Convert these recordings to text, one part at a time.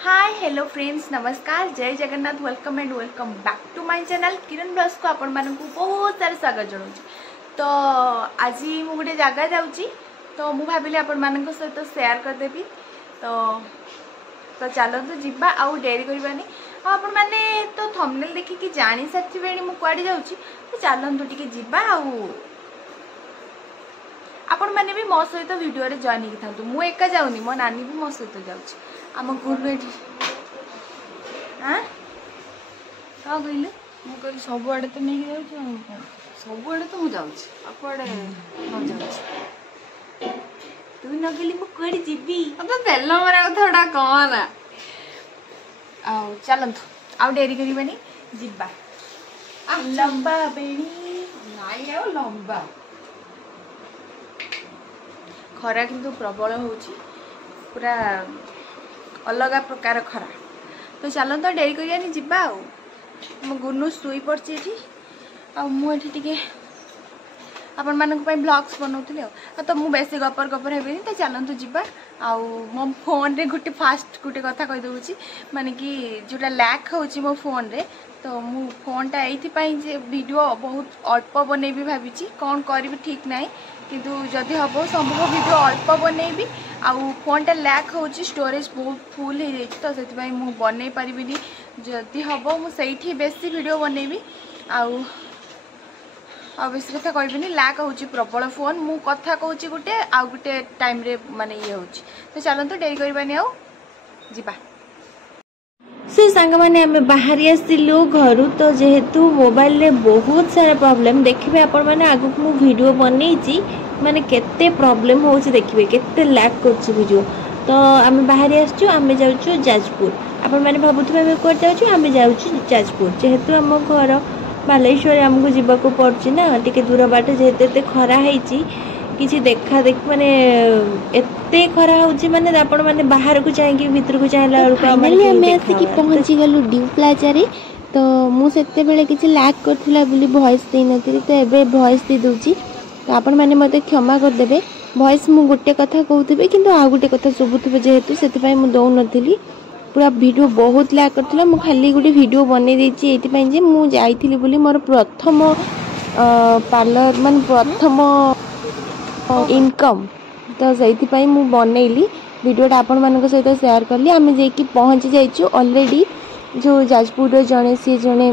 Hi hello friends नमस्कार जय Jagannath welcome and welcome back to my channel Kiran blogs को आपण मानक बहुत सारा स्वागत जनाऊँ। तो आज मु गोटे जगह जाऊँगी तो मु भाविली आपण मानक सहित शेयर करदेवी। तो चलतु जीवा आउ डेरी करबानी आपण माने तो थंबनेल देखिकी जानी साथी मु कुआडे जाऊँगी। तो चलतु टिके जीवा आउ आपण माने भी मो सहित वीडियो रे जॉइन होई थांतु। मु एका जाउनी मो नानी भी मो सहित जाउछि। आम गुरु एठी हां का कहले मु कहि सब आडे तो नहीं जाउछ सब आडे तो मु जाउछ आपडे न जाउछ तू न गेली मु कोडी जीबी अब तेल मरे कथाडा कोन आ चलंतु आउ डेरी करिबानी जीबा लंबा बेणी नाई आ लंबा खरा किंतु प्रबल होउची पूरा अलग प्रकार खरा। तो चलत डेरी करियानी जीवा आउ मो गुनु सुई पड़ची एठी आ मु एठी टिके आपण मानक पय ब्लॉग्स बनाउतली आ तो मु बेसी गपर गपर हेबेनी। तो चलंतु जीवा आउ मो फोन रे गुटे फास्ट गुटे कथा कहि दउची माने कि जोटा लैक होउची मो फोन रे। तो मु फोन टा एथि पय जे वीडियो बहुत अल्प बनेबी भाबिची कोन करबी ठीक नाही किंतु जदि हबो संभव वीडियो अल्प बनेबी आउ फोन टा लैक होउची स्टोरेज बहुत फुल हे जाई तो सेति पय मु बनै परिबिनी जदि हबो मु सेठी बेसी वीडियो बनेबी आउ बेसी कथा कहबिनी लैक होउची प्रबल फोन मु कथा कहूची गुटे आउ गुटे टाइम रे माने ये होउची। तो चलंतु डेरी करबानी आउ जीबा सो सांग माने हमें बाहर आसिलु घर। तो जेहेतु मोबाइल रे बहुत सारा प्रॉब्लम देखिबे आपण माने आगु मु वीडियो बनेइची माने केते प्रॉब्लम होउची देखिबे केते लैक करची वीडियो। तो आमे बाहर आसछु आमे जाउछु जाजपुर आपण माने भाबुथबे आमे कोड जाउछु आमे जाउछु जाजपुर जेहेतु हम घर बालेश्वर हमको जीवाको पड़ची ना टिके दूर बाट जेहेतु एते खरा हेची किछि देखा देख माने एते खरा होची माने आपण माने बाहर को जाएंगे भीतर को जाइला और फाइनली हमें आसी कि पहुंची गलु ड्यू प्लाजा रे। तो मु सेते बेले किछि लैक करथिला बोली वॉइस दे नथि तो एबे वॉइस दे दोची। तो आपण माने मते क्षमा कर देबे वॉइस मु गुटे कथा कहउथिबे किंतु आ गुटे कथा सुबुथिबे जेहेतु सेति पय मु दउ नथिली पूरा वीडियो बहुत लैक करथिला। मु खाली गुटे वीडियो बने देची एति पय जे मु जाईथिली बोली मोर प्रथम पार्लर मान प्रथम इनकम तो से मु बनैली वीडियोटा आपण मानक सहित शेयर करली। आमे जेकी पहुंची जाइछु ऑलरेडी जो जाजपुर रो जणे सी जणे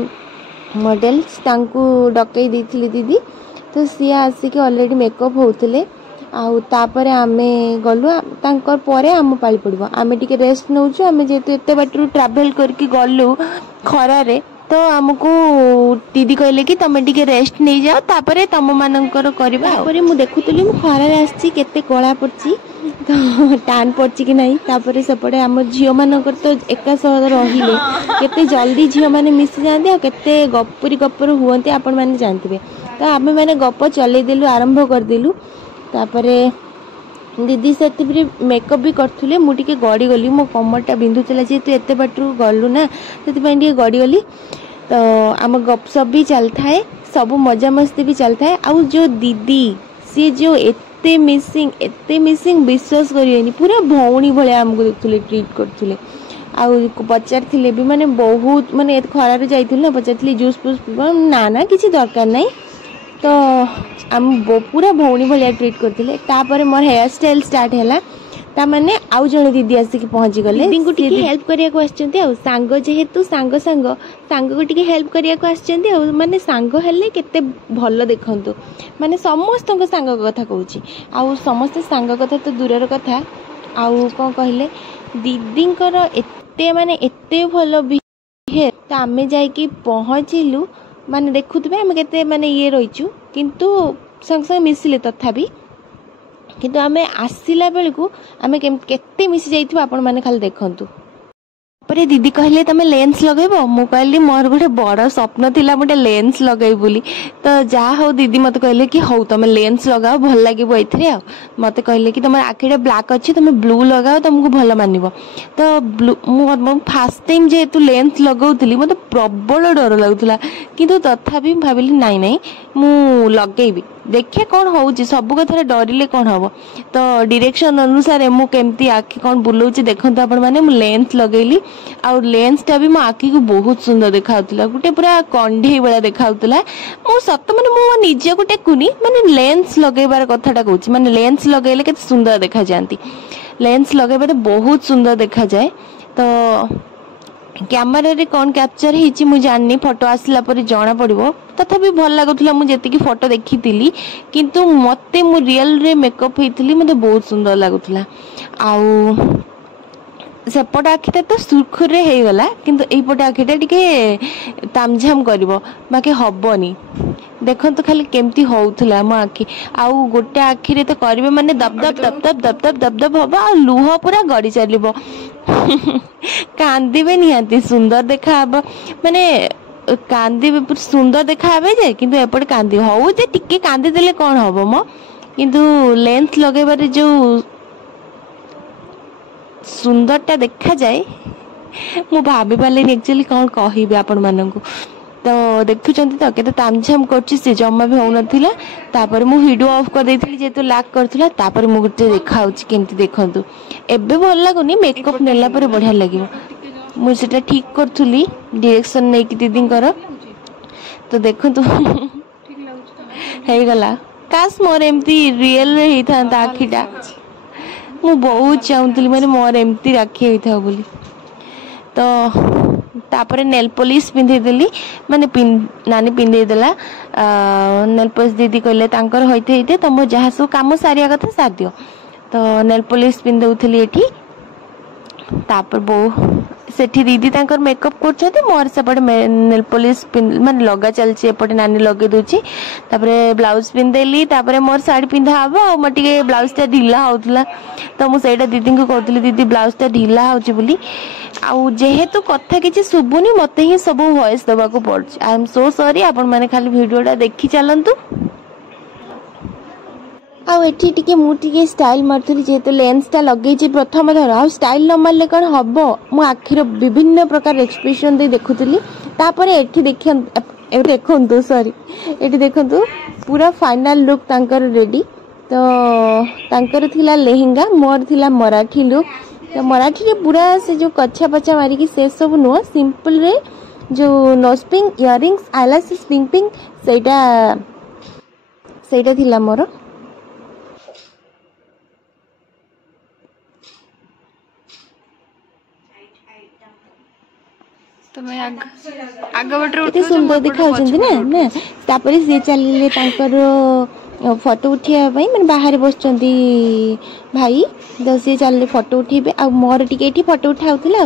मॉडल्स तांकू डकई देथिली दीदी तो सी आसी ऑलरेडी मेकअप होउतले आउ तापरे आमे गलु तांकर परे आम पाली पड़बो आमे टिके रेस्ट नउछु। आमे जेतु एते बाटरू ट्रैवल करके गलु खरा रे तो हमको दीदी कहले कि तमे टिके रेस्ट नहीं जाओ तापरे तम मानकर करबा। तापरे मु देखुतली मु खरा रे आछि केते कळा पड़ची तो टान पड़ची कि नहीं तापरे सेपड़े हम झियो मानकर तो एका सह रहिले केते जल्दी झियो माने मिस जांदे आ केते गप्पुरी गप्पुर हुवंते आपण माने जानथिबे। तो आमे माने गप चले देलु आरंभ कर देलु तापरे दीदी से मेकअप भी करथुले मु टिके गड़ी गली मो कमरटा बिंदुतला जेतु एते बाटरू गलु ना सेति पय टिके गड़ी गली। तो आम गपसप भी चलता है सब मजा मस्ती भी चलता है। आउ जो दीदी सी जो एते मिसिंग विश्वास करियनी पूरा भौणी भलिया हमको देखथुले ट्रीट करथुले आउ पचारथिले भी माने बहुत माने खरा रे जाइथिल ना पचारथिले जूस पूस ना ना किछि दरकार नहीं तो आम पूरा भौणी भलिया ट्रीट करथिले। तापर मोर हेयर स्टाइल स्टार्ट हैला ता माने आउ जणे दीदी आसी कि पहुंची गले दीदी को टिके हेल्प करिया को आछंती आ सांग जेहेतु सांग को टिके हेल्प करिया को आछंती आ माने सांग हेले केते भलो देखंतु माने समस्त को सांग कथा कहूची आ समस्त सांग कथा तो दूरर कथा आउ कोन कहले दीदी एते माने एते भलो हे तो आमे जाइकी पहुँचलु माने देखुथे आम के माने ये रहीचु किंतु संग संग मिसिले तथापि किंतु आमे आसिला बेलू आमे केते मिसी जाइथिबो आपण माने खाली देखंतु। तापर दीदी कहले तमे लेंस लगेबो मु कहली मोर गोटे बड़ स्वप्न थिला मोटे लेंस लगेबी बोली तो जा हो दीदी मत कहले कि हौ तमे लेंस लगाओ भल लागिबो एथिरे आ मते कहले कि तमर आखिडे ब्लैक अछि तमे ब्लू लगाओ तुमको भल मानिबो तो ब्लू मु फास्ट टाइम जेतु लेंस लगाउतली मते प्रबल डर लागुतला किंतु तथापि भाबिली नाही नाही मु लगेबी देखे कौन होउची सब कथा डरिले कौन हम तो डायरेक्शन अनुसार मु केमती आखि कौन बुलाऊँ देखते आपण मैंने लेंस लगेली आउ लेंसटा भी मो आखि को बहुत सुंदर देखाउतला गोटे पूरा कंढे वाला देखाउतला मो सत माने मो निजे को टेकुनी माने लेंस लगेबार कथाटा कहूची माने लेंस लगेले केते सुंदर देखा जांती लेंस लगेबा तो बहुत सुंदर देखा जाए तो कैमरा रे कौन कैप्चर होती मुझे जाननी फोटो आसला पर जना पड़ो तथापि भल लगुला मुझे फोटो देखी किंतु मते मु रियल रे मेकअप होती मते बहुत सुंदर लगुला आउ सेपट आखिटा तो सुरखुरे हो गला किंतु एपटे आखिटा टिके तामझाम करिवो बाकी हबनी देखो तो खाली केमती होउथला मो आखि आउ गोटे आखि रे तो करिवे माने दब दब दब दब दब दब दब दब हबा आ लुह पूरा गड़ी चलिबो कांदिबे निहांती सुंदर देखा हबो माने कांदिबे पूरा सुंदर देखा हबे जे किंतु एपटे कांदी होउ जे टिके कांदी देले कोन हबो मो किंतु लेंस लगेबारे जो सुंदरटा देखा जाए मु भाभी पाले एक्चुअली कौन कहबे आपण माननकु तो देखुचंती तो केते तामझाम करछि से जम्मा भी होउनथिला तापर मु वीडियो ऑफ कर देथिली जेतु लाक करथिला तापर मु गुटे देखाउछि केमती देखंतु एबे भल लागुनी मेकअप नेला पर बढ़िया लागिवो मु सेटा ठीक करथुली डायरेक्शन नै कि दीदींकर तो देखंतु हे गला काश मोर एमती रियल रे हिथा आखिटा मु बहुत चाहूली मैंने मोर एमती राखी होता बोली तो तापर नेल पॉलिश पिंधेदेली माने नानी पिंधेदेला नेल पॉलिश दीदी कहले तांकर होइते तुम जहाँ सब कम सारिया कथा सार दियो तो नेल पॉलिश पिंधौली एठी तापर बो सेठी दीदी तांकर मेकअप करछथि मोर सेपटे नेल पॉलिश माने लगा चलछि एपटे नानी लगे दोछि तापरे ब्लाउज पिंधेली तापरे मोर साड़ी पिंधा हबो आ म टिके ब्लाउज ता ढिला होतला तो मु सेटा दीदी को कहतली दीदी ब्लाउज ता ढिला होछि बोली आउ जेहेतु कथा किछि सुबुनी मते ही सब वॉइस देबा को पड़छ आई एम सो सॉरी आपण माने खाली वीडियोटा देखि चलंतु आउ एठी टिके मु टिके स्टाइल मारथली जेतो लेंसटा लगेछि प्रथम थर आ स्टाइल न मारले कोन हबो मु आखिर विभिन्न प्रकार एक्सप्रेशन दे देखुतली तापरे एठी देखंतु सॉरी एठी देखंतु पूरा फाइनल लुक तांकर रेडी तो तांकर थिला लेहेंगा मोर थिला मराठी लुक तो मराठी रे पूरा से जो कच्छा पच्छा मारी की से सब नो सिंपल रे जो nose pink earrings eyelashes pink pink सेटा थिला मोर तो मैं आग बटर एते सुंदर दिखाउछन्ती ना तापरे से चलिले तांकर फोटो उठिया भाई माने बाहर बसचंती भाई तो से चलले फोटो उठेबे आ मोर टिके एठी फोटो उठाउथिला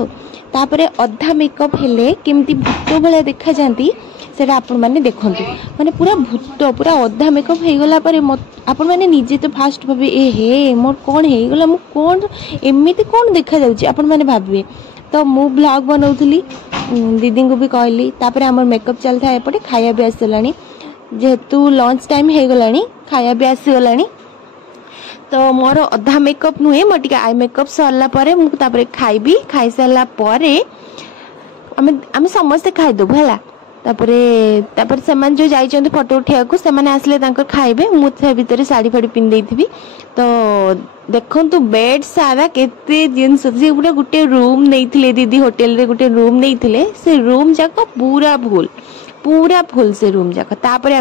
तापरे अधा मेकअप हेले केमती भूत भले देखा जानती सेटा आपण माने देखंतु माने पूरा भूत पूरा अधा मेकअप हे गला परे आपण माने निजे तो फास्ट भाबे ए हे मोर कोन हे गला मु कोन एमिति कोन देखा जाउची आपण माने भाबे तो मु ब्लॉग बनाउथली दीदी को भी कहली तापर हमर मेकअप चलता एपटे खाया भी आसलानी जेहेतु लंच टाइम हे गलानी खाया भी आसी गलानी तो मोर अधा मेकअप नुहे मोर टिके आई मेकअप सरला परे मु तापर खाइबी खाइ सरला परे आमे समस्त खाइ दो भला तापर सेमान जो जाइचंती फोटो उठिया को सेमान आसले तांकर खाइबे मु से भीतर साड़ी फाड़ी पिन देइथिबी तो देखंतु बेड सारा केते जिंस से पूरा गुटे रूम नैथिले दीदी होटल रे गुटे रूम नैथिले से रूम जाक पूरा फुल से रूम जाक तापर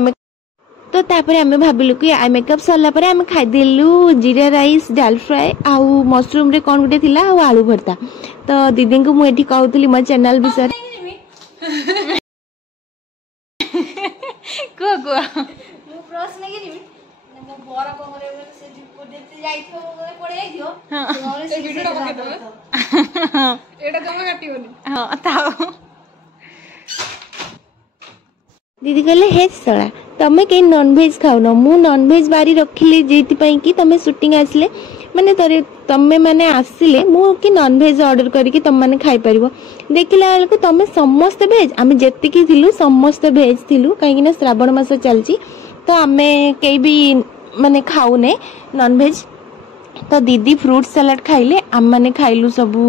हमें भाबिलु कि आई मेकअप सरला परे हमें खाइ देलु जीरा राइस दाल फ्राई आउ मशरूम रे कोन गुटे थिला आउ आलू भरता तो दीदी को मु एठी कहउतली म चैनल विषय को मु प्रश्न के जिबी मो बर कमरे से दीप देते जाइथो पड़े जाइथो हां ए वीडियो पके दो एटा जमा काटियोनी हां ताओ दीदी कहले हे सला तमें कहीं नॉनवेज खाऊन मु नॉनवेज बारी रखिली जेपाई कि तमें शूटिंग आसिले माने तमें माने आसिले मु कि नॉनवेज ऑर्डर करके तुम माने खाई परिबो देखिला बेलको तमें समस्त भेज आमे जेतिकी थिलु समस्त भेज थिलु कहीं ना श्रावण मास चलची तो आमे कई भी माने खाऊने नॉनवेज तो दीदी फ्रूट सलाड खाइले आम माने खाइलु सबू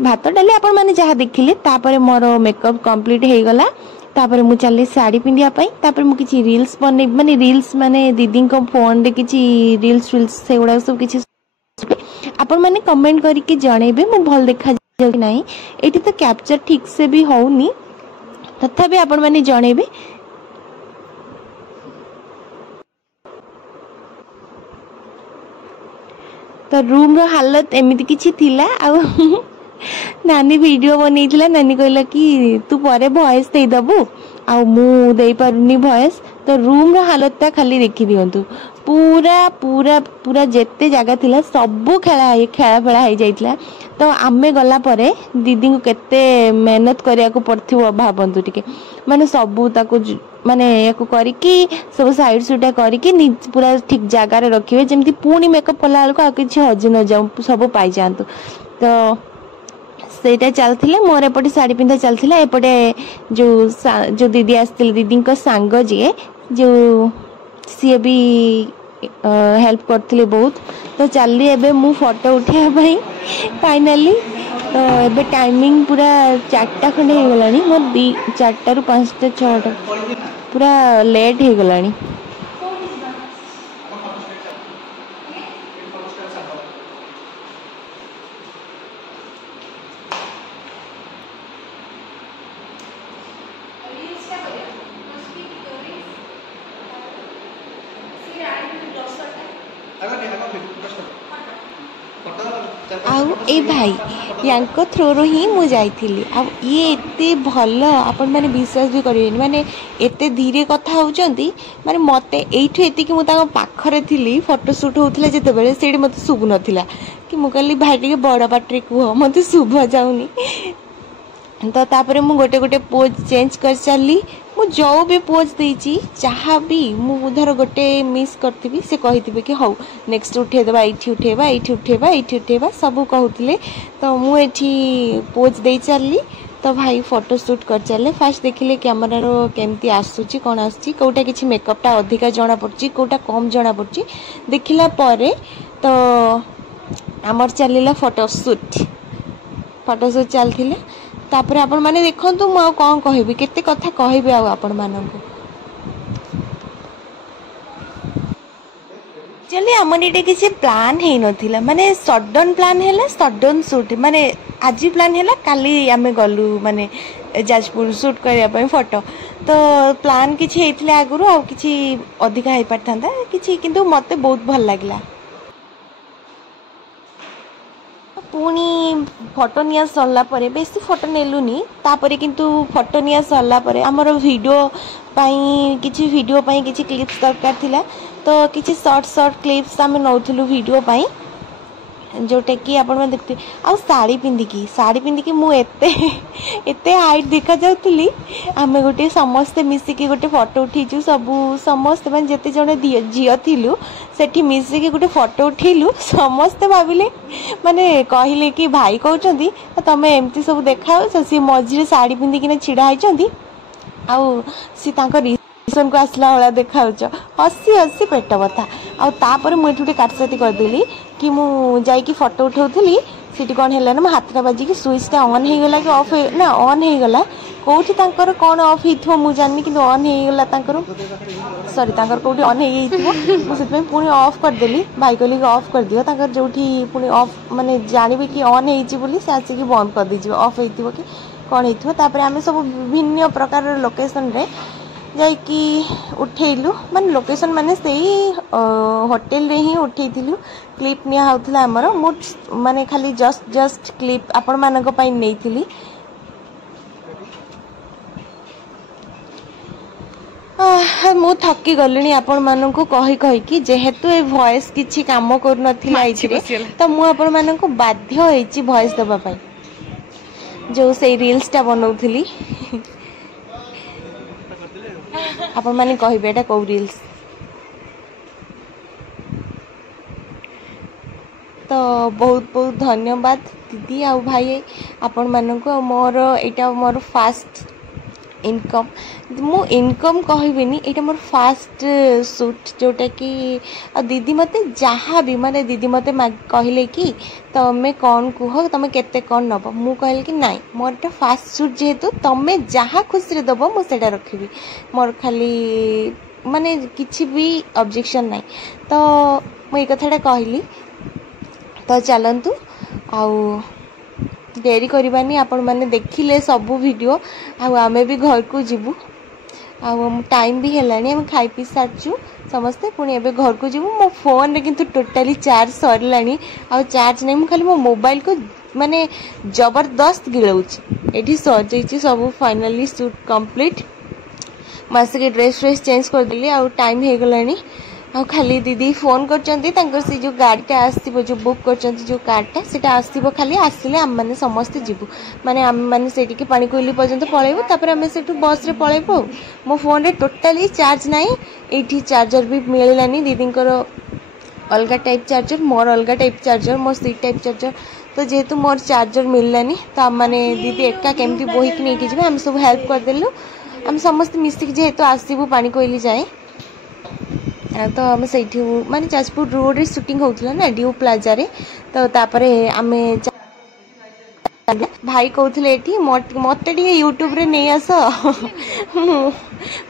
भात डाली आपण माने जहाँ देखिले तापर मोर मेकअप कंप्लीट हो गला तापर मु चली साड़ी पिंधिया पाई तापर मु किछि रील्स बने माने रील्स माने दीदी को फोन रे किछि रील्स से गुडा सब किछि आपण माने कमेंट करके जणेबे मु भल देखा जाय नाही एठी तो कैप्चर ठीक से भी होउनी तथापि आपण माने जणेबे तो रूम रो हालत एमिति किछि थिला आ नानी वीडियो बनैथिला नानी कहला कि तू परे वॉइस दे दबु आ मु दे पारुनी वॉइस तो रूम रो हालत ता खाली देखि दियंतु पूरा पूरा पूरा जेते जगह थिला सब खेला फेला हो जाइथिला तो आमे गला परे दीदी को केते मेहनत करिया को पड़थिबो भाबंतु टिके माने सब ताको माने याको करिकी सब साइड सुटा करिकी पूरा ठीक जगह रे रखिबे जेमति पूनी मेकअप कला आ किछि हजि न जाऊ सब पाई जांतु तो सेटा चलथिले मोर एपटे साड़ी पिंधा चलथिला एपटे जो दीदी आस्थिले दीदी को सांग जे जो सी भी हेल्प करथिले बहुत तो चलली एबे मु फोटो उठिया भाई फाइनली तो एबे टाइमिंग पूरा 4टा खंडे हो गलानी मोर 4टा रु 5टा 6टा पूरा लेट हो गलानी आउ ए भाई यांको थ्रो ही मु जाइथिली आ ये एते भल आपण माने विश्वास भी करिवेनी माने एते धीरे कथा होउचंती माने मते एठु एति कि मु ता पाखरे थिली फोटो शूट होउथला जेते बेले सेडी मते सुबु नथिला कि मु कहली भाई टिके बड़ पाटरे कुह मते सुबा जाउनी तो तापरे मु गोटे गोटे पोज चेंज कर चली मु जो भी पोज देची जहाँ भी मु धर गोटे मिस करथिबी से कहिथिबे कि हौ नेक्स्ट उठे देबा एठी उठेबा एठी उठेबा एठी उठेबा सब कहउतले तो मु एठी पोज दे चली तो भाई फोटो शूट कर चले फास्ट देखिले कैमरा रो केमती आसुची कोन आसुची कोटा किछि मेकअप टा अधिका जणा पड़ची कोटा कम जणा पड़ची देखिला परे तो हमर चलिला फोटो शूट चलथिले तापर आपण माने देखंतु मु कोन कहबी केते कथा कहबी आ आपण माननको चली हमर एटे किछि प्लान हे नथिला माने सडन प्लान हैला सडन शूट माने आज प्लान हैला काली आमे गलु माने जाजपुर शूट करिया पय फोटो तो प्लान किछि हेतिला आगुरु आ किछि अधिका हे पड़थांदा किछि किंतु मते बहुत भल लागला पुणी फोटो निया सरला परे बेसी फोटो नेलुनी तापरे किंतु फोटो निया सरला परे हमर वीडियो पाई किछि वीडियो पाई किछि क्लिप्स दरकार थिला तो किछि शॉर्ट क्लिप्स आमे नौथुलु वीडियो पाई जोटे कि आपण में देखते आ साड़ी पिंदी मु एते हाइट देखा जाउतली आमे गोटे समस्त मिसी के गोटे फोटो उठीचु सब समस्त माने जते जणे जियो थिलु सेठी मिसी के गोटे फोटो उठेलु समस्त भाबिले माने कहिले कि भाई कहउचंदी तमे एमती सब देखाओ सी मझिरे साड़ी पिंदी किना छिडा आइचंदी आ सी तांको सन को आसला वाला देखा हसी हसी पेट बता आपर मुझे काटसाती करदेली कि मु जाइकी फोटो उठाऊली सीटी कौन है ना हाथ बाजिकी स्विचटा ऑन हो गला कि ऑफ ना ऑन हो गला कौटी तांकर कौन ऑफ हो मु जानी कि ऑन हो गला तांकर सॉरी तांकर कौटी ऑन हो से पुणी ऑफ करदेली भाई कहली ऑफ कर दियो तांकर जोठी पुणी ऑफ माने जानिबे कि ऑन होईची बोली से आसी बंद कर दीजिए ऑफ होइतिबो कि कौन होइतिबो तापर आमे सब विभिन्न प्रकार लोकेशन रे जाइकी उठेलु माने लोकेशन माने सेही होटल रे ही उठेइथिलु क्लिप निया होउथला हमर मु माने खाली जस्ट क्लिप आपण मानक पई नेइथिली मु थकी गलिनी आपण मानक कहि कहि कि जेहेतु ए वॉइस किछि काम कर नथिला इथिरे त मु आपण मानक बाध्य होइछि वॉइस दबा पई जो से रील्स टा बनौथिली आपण माने कहबे एटा को रील्स। तो बहुत बहुत धन्यवाद दीदी आ भाई आपण मानक मोर एटा मोर फास्ट इनकम मु इनकम कहबिनी एटा मोर फास्ट शूट जोटा कि दीदी मते जहाँ भी माने दीदी मते कहले कि तमें कौन कुह तमें केते कौन नब मु कहले कि नाई मोर एटा फास्ट शूट जेहेतु तमें जहाँ खुशी रे दब मु सेटा रखिबी मोर खाली माने किछि भी ऑब्जेक्शन नाही। तो मु ए कथाटा कहली। तो चलतु आउ डेरी करबानी आपण माने देखिले सबू वीडियो आमे भी घर को जीवु टाइम भी हेलानी हम खाई पी सारचु समस्ते पुणी एबे घर को जीवु मो फोन रे किंतु टोटली चार्ज सरलानी आ चार्ज नहीं मु खाली मो मोबाइल को माने जबरदस्त गिळौची एठी सर जाईची सब फाइनली शूट कंप्लीट मासे ड्रेस चेंज कर देली आ टाइम हे गलानी आ खाली दीदी फोन कर से जो गाड़ीटा आसो जो बुक कर जो कारटा से आसो खाली आसिले आम मैंने समस्ते जीवु माने आम मैंने से पानी कोइली पर्यंत पलैबू तापर आम से बस रे पलैबू मो फोन रे टोटाली चार्ज नहीं एठी चार्जर भी मिललानी दीदी अलग टाइप चार्जर मोर अलग टाइप चार्जर मोर सी टाइप चार्जर तो जेहेतु मोर चार्जर मिललानी तो आम मैंने दीदी एका केमती बोहिक नहीं कि आम सब हेल्प करदेलु आम समस्त मिसिक जेहेतु आसबू पानी कोइली जाए तो आम से माने जाजपुर रोड रे शूटिंग होतला ना ड्यू प्लाजा रे तो तापरे आमे भाई कहते एटी मत यूट्यूब रे नहीं आस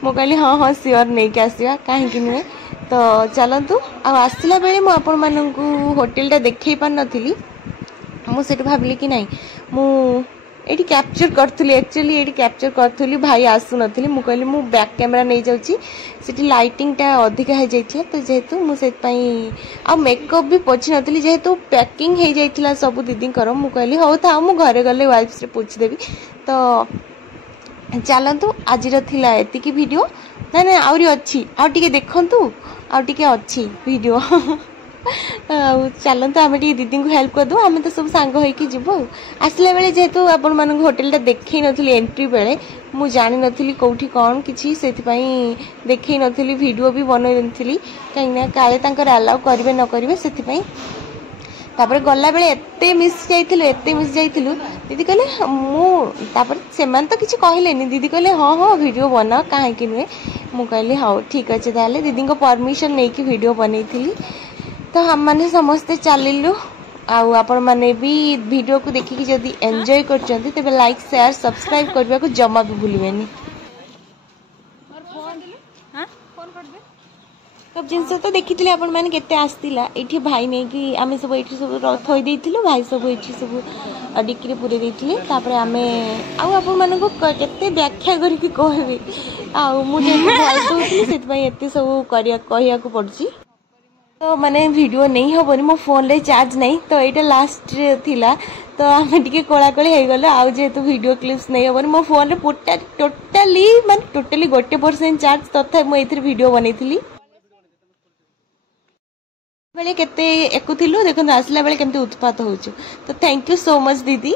मु कहली हाँ हाँ सियोर नहीं के आसवा कहीं नुहे। तो चलतु आसला बेले मु आपण मानकु होटल देखई पार नथिली मुझे भाविली कि नहीं मु एटी कैप्चर करथुली एक्चुअली एटी कैप्चर करथुली भाई आसु नथिली मु कहली मु बैक कैमरा नहीं जाउची सेठी लाइटिंग टा अधिक हो जाइथिला तो जेहेतु मु सेत पई आ मेकअप भी पोछि नथिली जेहेतु पैकिंग हो जाइथिला सब दीदी करो मु कहली हो था मु घरे गले वाइफ से पूछ देबी। तो चलतु आज थिला एति की वीडियो ना ना आउरी अछि आ टिके देखंतु आ टिके अछि वीडियो चलते आम दीदी को हेल्प करदे आम तो सब सांग होब आसला बेले जेहेतु आपण मान होटेल देखई नी एंट्री बेले मु जानी नी कौटी कौन किसी से देखई नी वीडियो भी बनई नी कहीं काले अलाउ करेंगे न करेंगे से गला बेले एते मिस जाइलु दीदी कहले मुझे तो किसी कहले दीदी कहले हाँ हाँ वीडियो बना कहीं नुहे मु कहली हाँ ठीक अच्छे ताले दीदी को परमिशन नहीं कि वीडियो बनई थी। तो हम माने समस्ते चलिलु आपण माने भी वीडियो को देखिकी जदि एंजॉय करचंती तबे लाइक शेयर सब्सक्राइब करबा को जमा भी भूलिबेनी। सब जिनस तो देखिथिले आपण माने केते आस्तिला एठी भाई नै कि आमे सब एठी सब थोई देइथिलु भाई सब एठी सब डिक्री पुरे देइथिले तापर आमे आपण माने को केते व्याख्या करी कि कहबे मु जे भॉइस दोथि सेत पई एते सब कहिया को पड़ची। तो माने वीडियो नहीं होबनी मो फोन रे चार्ज नहीं तो एटा लास्ट थिला तो आमे टिके कोला कोले हे गले आ जे तो वीडियो क्लिप्स नहीं होबनी मो फोन रे टोटली माने टोटली 1% चार्ज तथा मो एथि वीडियो बनैथिली बेले केते एको थिलु देखन आसला बेले केमते उत्पात होछु। तो थैंक यू सो मच दीदी।